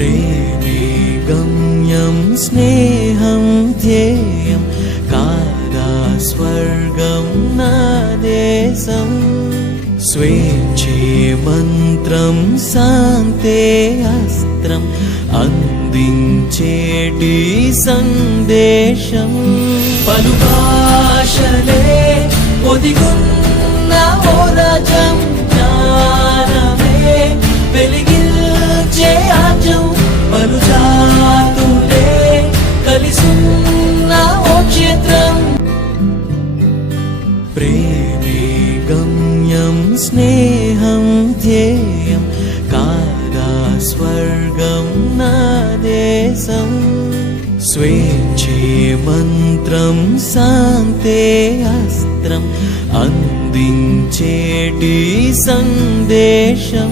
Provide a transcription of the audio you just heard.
ప్రేమే గమ్యం స్నేహం ధ్యేయం కాదా స్వర్గం నా దేశం స్వేచ్ఛే మంత్రం శాంతే అస్త్రం అందించేటి సందేశం పలు భాషలే ఒదిగున్న ఓరజం జ్ఞానమే వెలిగిల్చే ఆజం పలు జాతులే కలిసున్న ఓ క్షేత్రం ప్రేమే గమ్యం స్నేహం ధ్యేయం కాదా స్వర్గం నా దేశం స్వేచ్ఛే మంత్రం శాంతే అస్త్రం అందించేటి సందేశం